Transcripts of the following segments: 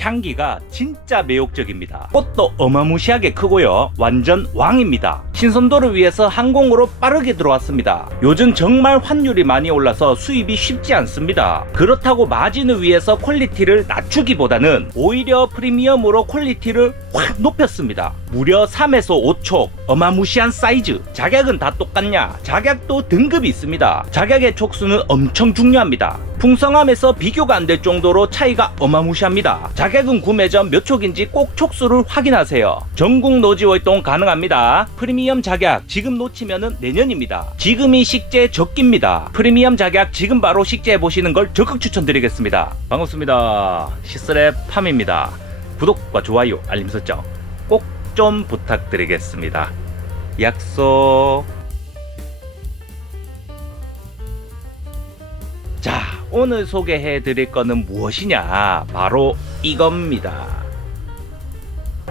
향기가 진짜 매혹적입니다. 꽃도 어마무시하게 크고요. 완전 왕입니다. 신선도를 위해서 항공으로 빠르게 들어왔습니다. 요즘 정말 환율이 많이 올라서 수입이 쉽지 않습니다. 그렇다고 마진을 위해서 퀄리티를 낮추기보다는 오히려 프리미엄으로 퀄리티를 확 높였습니다. 무려 3에서 5촉 어마무시한 사이즈. 작약은 다 똑같냐? 작약도 등급이 있습니다. 작약의 촉수는 엄청 중요합니다. 풍성함에서 비교가 안 될 정도로 차이가 어마무시합니다. 작약은 구매 전 몇 촉인지 꼭 촉수를 확인하세요. 전국 노지 활동 가능합니다. 프리미엄 작약 지금 놓치면 내년입니다. 지금이 식재 적기입니다. 프리미엄 작약 지금 바로 식재해 보시는 걸 적극 추천드리겠습니다. 반갑습니다. 시스랩 팜입니다. 구독과 좋아요 알림 설정 꼭 좀 부탁드리겠습니다. 약속. 자, 오늘 소개해 드릴 거는 무엇이냐? 바로 이겁니다.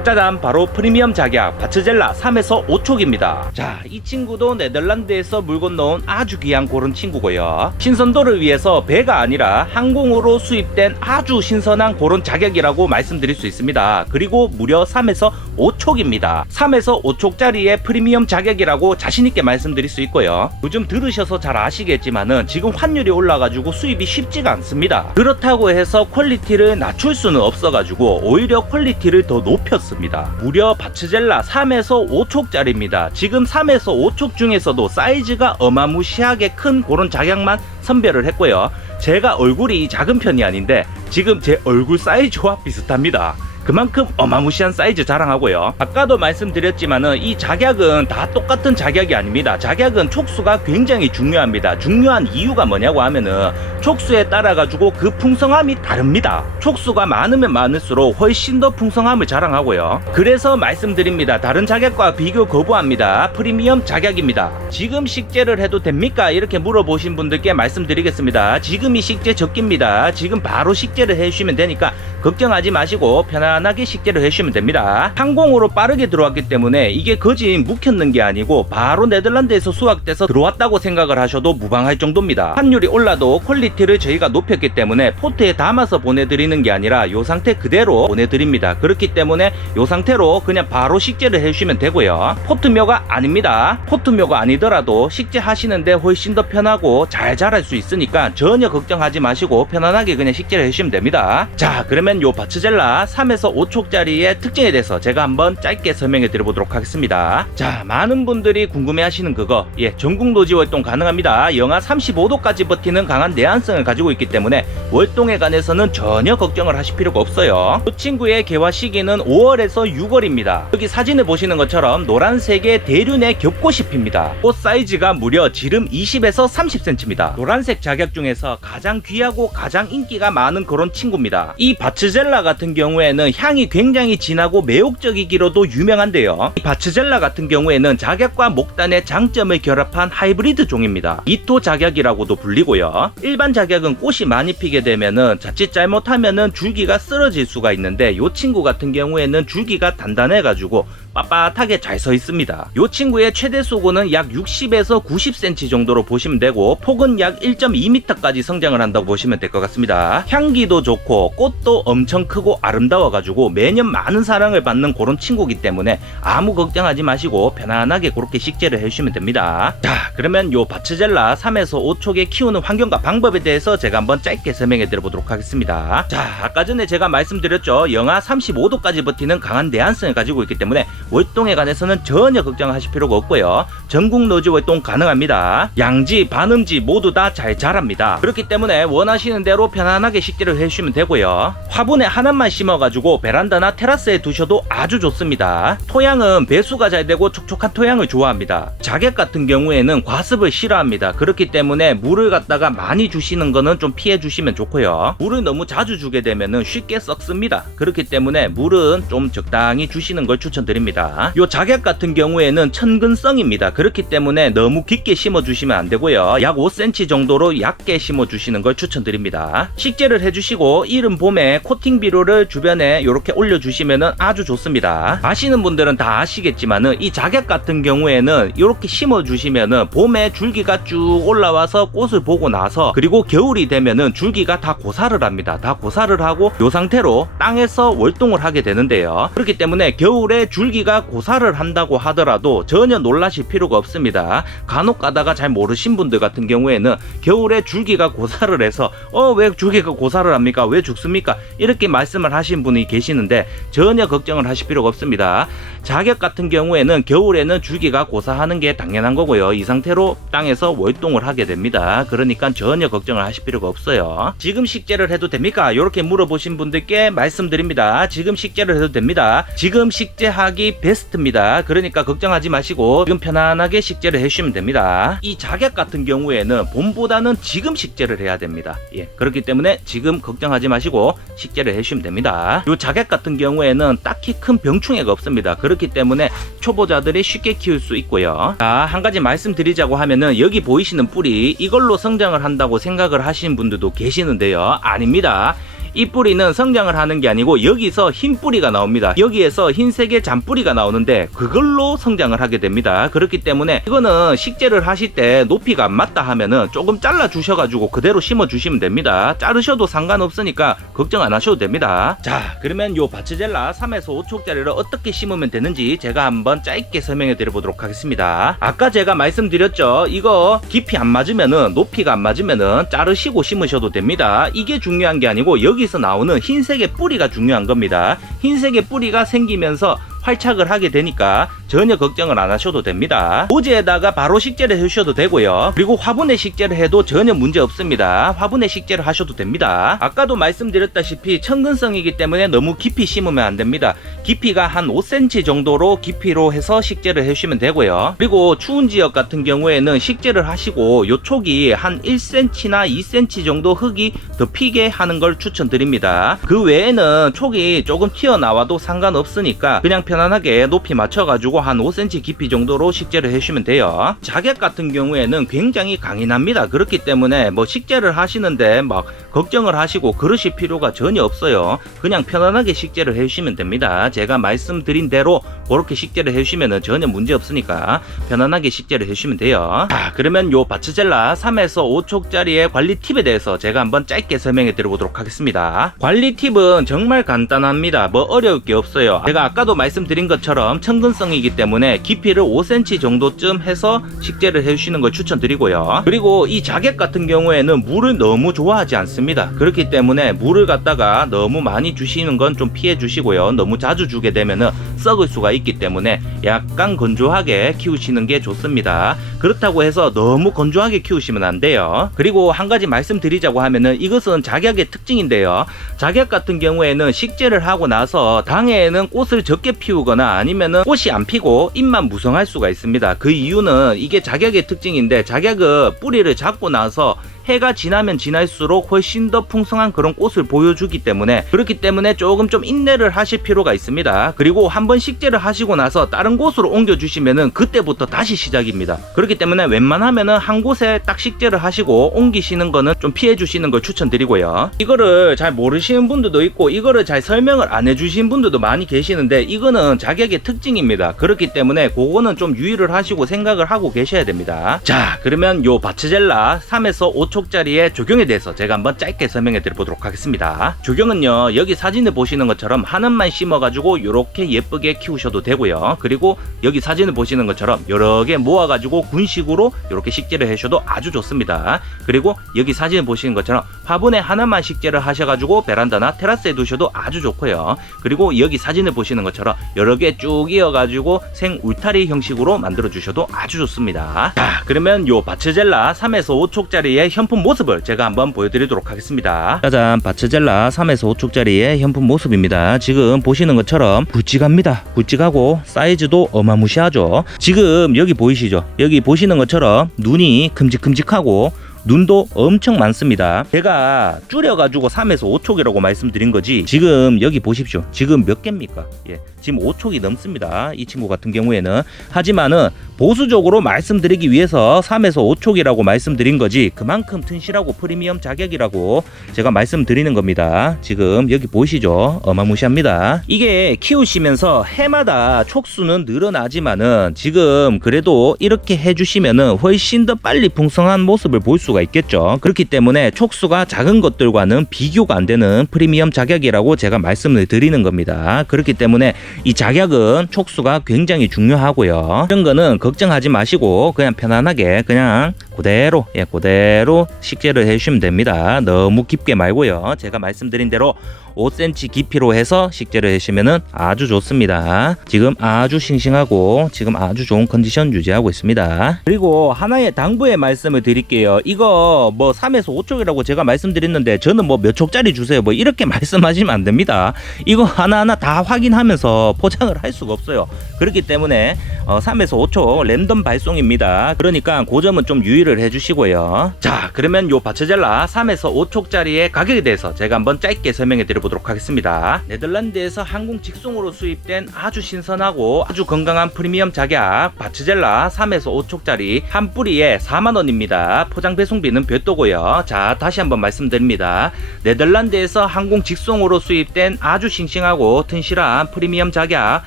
짜잔 바로 프리미엄 작약 바츠젤라 3에서 5촉입니다 자 이 친구도 네덜란드에서 물 건너온 아주 귀한 고른 친구고요 신선도를 위해서 배가 아니라 항공으로 수입된 아주 신선한 고른 작약이라고 말씀드릴 수 있습니다 그리고 무려 3에서 5 촉입니다. 3에서 5촉짜리의 프리미엄 작약이라고 자신있게 말씀드릴 수 있고요. 요즘 들으셔서 잘 아시겠지만은 지금 환율이 올라가지고 수입이 쉽지가 않습니다. 그렇다고 해서 퀄리티를 낮출 수는 없어가지고 오히려 퀄리티를 더 높였습니다. 무려 바츠젤라 3에서 5촉짜리입니다. 지금 3에서 5촉 중에서도 사이즈가 어마무시하게 큰 그런 작약만 선별을 했고요. 제가 얼굴이 작은 편이 아닌데 지금 제 얼굴 사이즈와 비슷합니다 그만큼 어마무시한 사이즈 자랑하고요. 아까도 말씀드렸지만은 이 작약은 다 똑같은 작약이 아닙니다. 작약은 촉수가 굉장히 중요합니다. 중요한 이유가 뭐냐고 하면은 촉수에 따라 가지고 그 풍성함이 다릅니다. 촉수가 많으면 많을수록 훨씬 더 풍성함을 자랑하고요. 그래서 말씀드립니다. 다른 작약과 비교 거부합니다. 프리미엄 작약입니다. 지금 식재를 해도 됩니까? 이렇게 물어보신 분들께 말씀드리겠습니다. 지금이 식재 적기입니다. 지금 바로 식재를 해주시면 되니까 걱정하지 마시고 편안하게 식재를 해주시면 됩니다. 항공으로 빠르게 들어왔기 때문에 이게 거진 묵혔는 게 아니고 바로 네덜란드에서 수확돼서 들어왔다고 생각을 하셔도 무방할 정도입니다. 환율이 올라도 퀄리티를 저희가 높였기 때문에 포트에 담아서 보내드리는 게 아니라 이 상태 그대로 보내드립니다. 그렇기 때문에 이 상태로 그냥 바로 식재를 해주시면 되고요. 포트묘가 아닙니다. 포트묘가 아니더라도 식재 하시는데 훨씬 더 편하고 잘 자랄 수 있으니까 전혀 걱정하지 마시고 편안하게 그냥 식재를 해주시면 됩니다. 자 그러면 요 바츠젤라 3에서 5촉짜리의 특징에 대해서 제가 한번 짧게 설명해 드려보도록 하겠습니다. 자 많은 분들이 궁금해 하시는 그거 예 전국 노지 활동 가능합니다. 영하 35도까지 버티는 강한 내한성을 가지고 있기 때문에 월동에 관해서는 전혀 걱정을 하실 필요가 없어요. 이 친구의 개화 시기는 5월에서 6월입니다. 여기 사진을 보시는 것처럼 노란색의 대륜의 겹꽃이 핍니다. 꽃 사이즈가 무려 지름 20에서 30cm입니다. 노란색 작약 중에서 가장 귀하고 가장 인기가 많은 그런 친구입니다. 이 바츠 젤라 같은 경우에는 향이 굉장히 진하고 매혹적이기로도 유명한데요. 이 바츠젤라 같은 경우에는 작약과 목단의 장점을 결합한 하이브리드 종입니다. 이토 작약이라고도 불리고요. 일반 작약은 꽃이 많이 피게 되면은 자칫 잘못하면은 줄기가 쓰러질 수가 있는데 이 친구 같은 경우에는 줄기가 단단해가지고 빳빳하게 잘 서 있습니다. 이 친구의 최대 소고는 약 60에서 90cm 정도로 보시면 되고 폭은 약 1.2m까지 성장을 한다고 보시면 될 것 같습니다. 향기도 좋고 꽃도 엄청 크고 아름다워가지고 매년 많은 사랑을 받는 그런 친구기 때문에 아무 걱정하지 마시고 편안하게 그렇게 식재를 해주시면 됩니다. 자 그러면 요 바츠젤라 3에서 5촉에 키우는 환경과 방법에 대해서 제가 한번 짧게 설명해 드려보도록 하겠습니다. 자 아까 전에 제가 말씀드렸죠 영하 35도까지 버티는 강한 내한성을 가지고 있기 때문에 월동에 관해서는 전혀 걱정하실 필요가 없고요. 전국 노지 월동 가능합니다. 양지, 반음지 모두 다 잘 자랍니다. 그렇기 때문에 원하시는 대로 편안하게 식재를 해주시면 되고요. 화분에 하나만 심어가지고 베란다나 테라스에 두셔도 아주 좋습니다. 토양은 배수가 잘 되고 촉촉한 토양을 좋아합니다. 자객 같은 경우에는 과습을 싫어합니다. 그렇기 때문에 물을 갖다가 많이 주시는 거는 좀 피해 주시면 좋고요. 물을 너무 자주 주게 되면 쉽게 썩습니다. 그렇기 때문에 물은 좀 적당히 주시는 걸 추천드립니다. 됩니다. 요 작약 같은 경우에는 천근성입니다. 그렇기 때문에 너무 깊게 심어 주시면 안 되고요. 약 5cm 정도로 얇게 심어 주시는 걸 추천드립니다. 식재를 해주시고 이른 봄에 코팅 비료를 주변에 이렇게 올려주시면 아주 좋습니다. 아시는 분들은 다 아시겠지만은 이 작약 같은 경우에는 이렇게 심어 주시면은 봄에 줄기가 쭉 올라와서 꽃을 보고 나서 그리고 겨울이 되면은 줄기가 다 고사를 합니다. 다 고사를 하고 이 상태로 땅에서 월동을 하게 되는데요. 그렇기 때문에 겨울에 줄기가 고사를 한다고 하더라도 전혀 놀라실 필요가 없습니다. 간혹 가다가 잘 모르신 분들 같은 경우에는 겨울에 줄기가 고사를 해서 어 왜 줄기가 고사를 합니까? 왜 죽습니까? 이렇게 말씀을 하신 분이 계시는데 전혀 걱정을 하실 필요가 없습니다. 자격 같은 경우에는 겨울에는 줄기가 고사하는 게 당연한 거고요. 이 상태로 땅에서 월동을 하게 됩니다. 그러니까 전혀 걱정을 하실 필요가 없어요. 지금 식재를 해도 됩니까? 이렇게 물어보신 분들께 말씀드립니다. 지금 식재를 해도 됩니다. 지금 식재하기 베스트입니다. 그러니까 걱정하지 마시고 지금 편안하게 식재를 해주시면 됩니다. 이 자격 같은 경우에는 봄보다는 지금 식재를 해야 됩니다. 예, 그렇기 때문에 지금 걱정하지 마시고 식재를 해주시면 됩니다. 이 자격 같은 경우에는 딱히 큰 병충해가 없습니다. 그렇 기 때문에 초보자들이 쉽게 키울 수 있고요. 자, 한 가지 말씀드리자고 하면은 여기 보이시는 뿌리 이걸로 성장을 한다고 생각을 하시는 분들도 계시는데요. 아닙니다. 이 뿌리는 성장을 하는 게 아니고 여기서 흰 뿌리가 나옵니다. 여기에서 흰색의 잔뿌리가 나오는데 그걸로 성장을 하게 됩니다. 그렇기 때문에 이거는 식재를 하실 때 높이가 안 맞다 하면은 조금 잘라 주셔가지고 그대로 심어 주시면 됩니다. 자르셔도 상관없으니까 걱정 안 하셔도 됩니다. 자, 그러면 요 바츠젤라 3에서 5초짜리를 어떻게 심으면 되는지 제가 한번 짧게 설명해 드려 보도록 하겠습니다. 아까 제가 말씀드렸죠. 이거 깊이 안 맞으면은 높이가 안 맞으면은 자르시고 심으셔도 됩니다. 이게 중요한 게 아니고 여기 서 나오는 흰색의 뿌리가 중요한 겁니다. 흰색의 뿌리가 생기면서 활착을 하게 되니까 전혀 걱정을 안 하셔도 됩니다. 오지에다가 바로 식재를 해주셔도 되고요. 그리고 화분에 식재를 해도 전혀 문제 없습니다. 화분에 식재를 하셔도 됩니다. 아까도 말씀드렸다시피 천근성이기 때문에 너무 깊이 심으면 안 됩니다. 깊이가 한 5cm 정도로 깊이로 해서 식재를 해주시면 되고요. 그리고 추운 지역 같은 경우에는 식재를 하시고 요 촉이 한 1cm나 2cm 정도 흙이 더 피게 하는 걸 추천드립니다. 그 외에는 촉이 조금 튀어나와도 상관없으니까 그냥 편안하게 높이 맞춰가지고 한 5cm 깊이 정도로 식재를 해주시면 돼요. 자객 같은 경우에는 굉장히 강인합니다. 그렇기 때문에 뭐 식재를 하시는데 막 걱정을 하시고 그러실 필요가 전혀 없어요. 그냥 편안하게 식재를 해주시면 됩니다. 제가 말씀드린 대로 그렇게 식재를 해주시면 전혀 문제 없으니까 편안하게 식재를 해주시면 돼요. 자, 그러면 요 바츠젤라 3에서 5촉짜리의 관리 팁에 대해서 제가 한번 짧게 설명해 드려보도록 하겠습니다. 관리 팁은 정말 간단합니다. 뭐 어려울 게 없어요. 제가 아까도 말씀 드린 것처럼 천근성이기 때문에 깊이를 5cm 정도쯤 해서 식재를 해주시는 걸 추천드리고요. 그리고 이 자객 같은 경우에는 물을 너무 좋아하지 않습니다. 그렇기 때문에 물을 갖다가 너무 많이 주시는 건 좀 피해 주시고요. 너무 자주 주게 되면은 썩을 수가 있기 때문에 약간 건조하게 키우시는 게 좋습니다. 그렇다고 해서 너무 건조하게 키우시면 안 돼요. 그리고 한 가지 말씀드리자고 하면은 이것은 작약의 특징인데요. 작약 같은 경우에는 식재를 하고 나서 당해에는 꽃을 적게 피 우거나 아니면은 꽃이 안 피고 잎만 무성할 수가 있습니다. 그 이유는 이게 작약의 특징인데 작약은 뿌리를 잡고 나서 해가 지나면 지날수록 훨씬 더 풍성한 그런 꽃을 보여주기 때문에 그렇기 때문에 조금 좀 인내를 하실 필요가 있습니다. 그리고 한번 식재를 하시고 나서 다른 곳으로 옮겨 주시면은 그때부터 다시 시작입니다. 그렇기 때문에 웬만하면은 한 곳에 딱 식재를 하시고 옮기시는 거는 좀 피해 주시는 걸 추천드리고요. 이거를 잘 모르시는 분들도 있고 이거를 잘 설명을 안 해주신 분들도 많이 계시는데 이거는 자격의 특징입니다. 그렇기 때문에 그거는 좀 유의를 하시고 생각을 하고 계셔야 됩니다. 자, 그러면 요 바츠젤라 3에서 5 촉짜리의 조경에 대해서 제가 한번 짧게 설명해 드려보도록 하겠습니다. 조경은요, 여기 사진을 보시는 것처럼 하나만 심어가지고 이렇게 예쁘게 키우셔도 되고요. 그리고 여기 사진을 보시는 것처럼 여러 개 모아가지고 군식으로 이렇게 식재를 해주셔도 아주 좋습니다. 그리고 여기 사진을 보시는 것처럼 화분에 하나만 식재를 하셔가지고 베란다나 테라스에 두셔도 아주 좋고요. 그리고 여기 사진을 보시는 것처럼 여러 개 쭉 이어가지고 생 울타리 형식으로 만들어 주셔도 아주 좋습니다. 자, 그러면 요 바츠젤라 3에서 5촉짜리의 현품 모습을 제가 한번 보여드리도록 하겠습니다. 짜잔, 바츠젤라 3에서 5촉짜리의 현품 모습입니다. 지금 보시는 것처럼 굵직합니다. 굵직하고 사이즈도 어마무시하죠. 지금 여기 보이시죠? 여기 보시는 것처럼 눈이 큼직큼직하고 눈도 엄청 많습니다. 제가 줄여가지고 3에서 5촉이라고 말씀드린 거지. 지금 여기 보십시오. 지금 몇 개입니까? 예, 지금 5촉이 넘습니다. 이 친구 같은 경우에는 하지만은 보수적으로 말씀드리기 위해서 3에서 5촉이라고 말씀드린 거지. 그만큼 튼실하고 프리미엄 자격이라고 제가 말씀드리는 겁니다. 지금 여기 보이시죠? 어마무시합니다. 이게 키우시면서 해마다 촉수는 늘어나지만은 지금 그래도 이렇게 해주시면은 훨씬 더 빨리 풍성한 모습을 볼 수가 있겠죠. 그렇기 때문에 촉수가 작은 것들과는 비교가 안 되는 프리미엄 자격이라고 제가 말씀을 드리는 겁니다. 그렇기 때문에 이 자격은 촉수가 굉장히 중요하고요. 이런 거는 걱정하지 마시고 그냥 편안하게 그냥 그대로 예 그대로 식재를 해주시면 됩니다. 너무 깊게 말고요. 제가 말씀드린 대로 5cm 깊이로 해서 식재를 해주시면은 아주 좋습니다. 지금 아주 싱싱하고 지금 아주 좋은 컨디션 유지하고 있습니다. 그리고 하나의 당부의 말씀을 드릴게요. 이거 뭐 3에서 5촉이라고 제가 말씀드렸는데 저는 뭐 몇 촉짜리 주세요. 뭐 이렇게 말씀하시면 안 됩니다. 이거 하나하나 다 확인하면서 포장을 할 수가 없어요. 그렇기 때문에 어, 3에서 5초 랜덤 발송입니다. 그러니까 그 점은 좀 유의를 해주시고요. 자, 그러면 요 바처젤라 3에서 5촉짜리의 가격에 대해서 제가 한번 짧게 설명해 드려보도록 하겠습니다. 네덜란드에서 항공 직송으로 수입된 아주 신선하고 아주 건강한 프리미엄 작약 바처젤라 3에서 5촉짜리 한 뿌리에 4만 원입니다. 포장 배송비는 별도고요. 자, 다시 한번 말씀드립니다. 네덜란드에서 항공 직송으로 수입된 아주 싱싱하고 튼실한 프리미엄 작약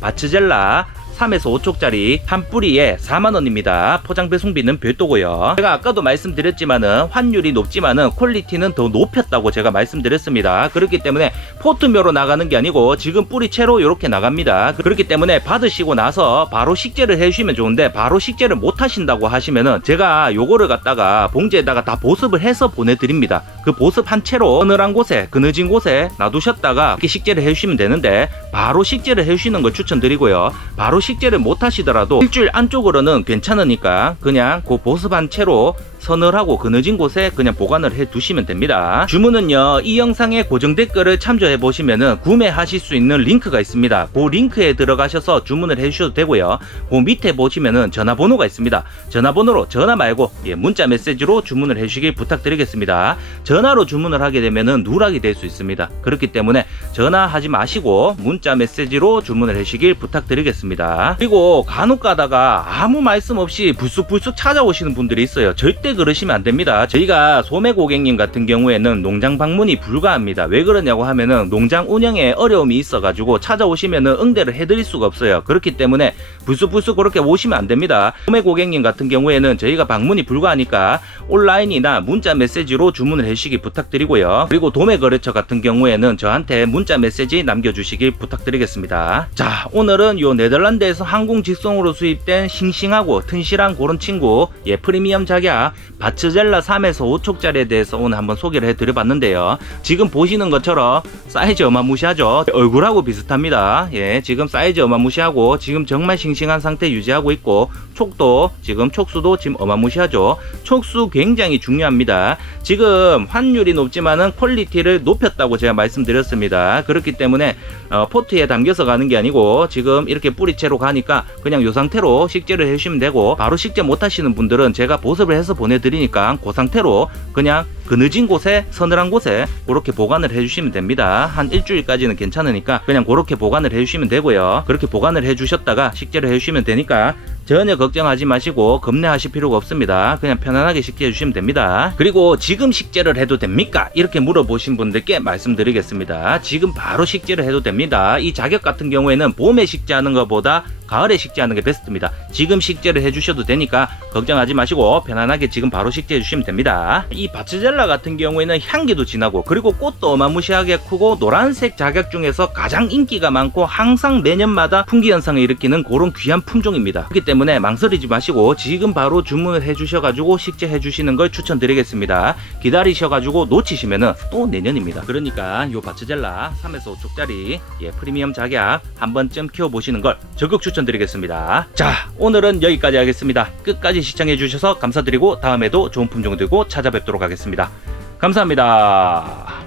바츠젤라 3에서 5촉짜리 한 뿌리에 4만원입니다. 포장 배송비는 별도고요. 제가 아까도 말씀드렸지만은 환율이 높지만은 퀄리티는 더 높였다고 제가 말씀드렸습니다. 그렇기 때문에 포트묘로 나가는 게 아니고 지금 뿌리채로 이렇게 나갑니다. 그렇기 때문에 받으시고 나서 바로 식재를 해주시면 좋은데 바로 식재를 못 하신다고 하시면은 제가 요거를 갖다가 봉지에다가 다 보습을 해서 보내드립니다. 그 보습 한 채로 어느한 곳에 그늘진 곳에 놔두셨다가 이렇게 식재를 해주시면 되는데 바로 식재를 해주시는 걸 추천드리고요. 바로 식 재를 못 하시더라도 일주일 안쪽으로는 괜찮으니까 그냥 그 보습 한 채로 서늘하고 그늘진 곳에 그냥 보관을 해 두시면 됩니다. 주문은요, 이 영상의 고정 댓글을 참조해 보시면은 구매하실 수 있는 링크가 있습니다. 그 링크에 들어가셔서 주문을 해 주셔도 되고요. 그 밑에 보시면은 전화번호가 있습니다. 전화번호로 전화 말고 예, 문자 메시지로 주문을 해 주시길 부탁드리겠습니다. 전화로 주문을 하게 되면은 누락이 될 수 있습니다. 그렇기 때문에 전화하지 마시고 문자 메시지로 주문을 해 주시길 부탁드리겠습니다. 그리고 간혹 가다가 아무 말씀 없이 불쑥불쑥 찾아오시는 분들이 있어요. 절대 그러시면 안 됩니다. 저희가 소매 고객님 같은 경우에는 농장 방문이 불가합니다. 왜 그러냐고 하면은 농장 운영에 어려움이 있어가지고 찾아오시면은 응대를 해드릴 수가 없어요. 그렇기 때문에 불쑥불쑥 그렇게 오시면 안 됩니다. 소매 고객님 같은 경우에는 저희가 방문이 불가하니까 온라인이나 문자 메시지로 주문을 해주시기 부탁드리고요. 그리고 도매 거래처 같은 경우에는 저한테 문자 메시지 남겨주시길 부탁드리겠습니다. 자, 오늘은 요 네덜란드에서 항공 직송으로 수입된 싱싱하고 튼실한 그런 친구, 예, 프리미엄 작약 바츠젤라 3에서 5촉짜리에 대해서 오늘 한번 소개를 해드려봤는데요. 지금 보시는 것처럼 사이즈 어마무시하죠. 얼굴하고 비슷합니다. 예, 지금 사이즈 어마무시하고 지금 정말 싱싱한 상태 유지하고 있고 촉도 지금 촉수도 지금 어마무시하죠. 촉수 굉장히 중요합니다. 지금 환율이 높지만은 퀄리티를 높였다고 제가 말씀드렸습니다. 그렇기 때문에 어, 포트에 담겨서 가는 게 아니고 지금 이렇게 뿌리채로 가니까 그냥 이 상태로 식재를 해주시면 되고 바로 식재 못 하시는 분들은 제가 보습을 해서 보내드리니까 그 상태로 그냥 그늘진 곳에 서늘한 곳에 그렇게 보관을 해주시면 됩니다. 한 일주일까지는 괜찮으니까 그냥 그렇게 보관을 해주시면 되고요. 그렇게 보관을 해주셨다가 식재를 해주시면 되니까 전혀 걱정하지 마시고 겁내하실 필요가 없습니다. 그냥 편안하게 식재 해 주시면 됩니다. 그리고 지금 식재를 해도 됩니까? 이렇게 물어보신 분들께 말씀드리겠습니다. 지금 바로 식재를 해도 됩니다. 이 자격 같은 경우에는 봄에 식재하는 것보다 가을에 식재하는 게 베스트입니다. 지금 식재를 해주셔도 되니까 걱정하지 마시고 편안하게 지금 바로 식재해 주시면 됩니다. 이 바츠젤라 같은 경우에는 향기도 진하고 그리고 꽃도 어마무시하게 크고 노란색 자격 중에서 가장 인기가 많고 항상 매년마다 풍기 현상을 일으키는 그런 귀한 품종입니다. 그렇기 때문에 망설이지 마시고 지금 바로 주문을 해주셔가지고 식재해 주시는 걸 추천드리겠습니다. 기다리셔가지고 놓치시면은 또 내년입니다. 그러니까 요 바츠젤라 3에서 5쪽짜리 예, 프리미엄 작약 한 번쯤 키워보시는 걸 적극 추천드리겠습니다. 자, 오늘은 여기까지 하겠습니다. 끝까지 시청해 주셔서 감사드리고 다음에도 좋은 품종 들고 찾아뵙도록 하겠습니다. 감사합니다.